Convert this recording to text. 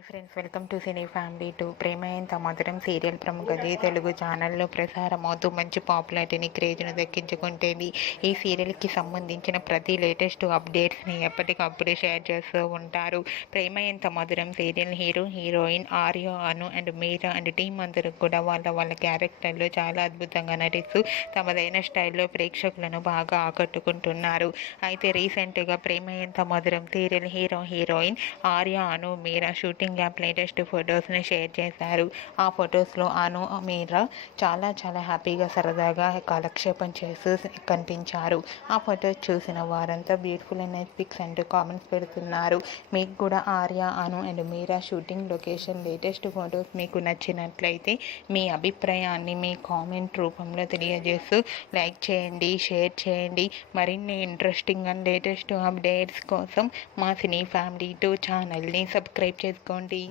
Hi friends, welcome to cine family two. Prema Entha Madhuram serial ప్రముఖ G Telugu ఛానల్లో ప్రసారమవుతూ మంచి పాపులారిటీని, క్రేజ్ను దక్కించుకుంటేంది. ఈ సీరియల్కి సంబంధించిన ప్రతి లేటెస్ట్ అప్డేట్స్ని ఎప్పటికప్పుడు షేర్ చేస్తూ ఉంటారు. ప్రేమ Entha Madhuram serial hero, heroine Arya, Anu and Meera and team అందరూ కూడా వాళ్ళ క్యారెక్టర్లో చాలా అద్భుతంగా నటిస్తూ తమదైన స్టైల్లో ప్రేక్షకులను బాగా ఆకట్టుకుంటున్నారు. అయితే రీసెంట్గా ప్రేమ Entha Madhuram serial hero, heroine Arya, అను, మీరా షూటింగ్ యాప్ లేటెస్ట్ ఫొటోస్ని షేర్ చేశారు. ఆ ఫొటోస్లో అను, మీరా చాలా హ్యాపీగా సరదాగా కాలక్షేపం చేస్తూ కనిపించారు. ఆ ఫొటోస్ చూసిన వారంతా బ్యూటిఫుల్ అండ్ నైస్ పిక్స్ అంటూ కామెంట్స్ పెడుతున్నారు. మీకు కూడా Arya, Anu and Meera shooting location latest photos మీకు నచ్చినట్లయితే మీ అభిప్రాయాన్ని మీ కామెంట్ రూపంలో తెలియజేస్తూ లైక్ చేయండి, షేర్ చేయండి. మరిన్ని ఇంట్రెస్టింగ్ అండ్ లేటెస్ట్ అప్డేట్స్ కోసం మా సినీ ఫ్యామిలీ టూ ఛానల్ని సబ్స్క్రైబ్ చేసుకోండి.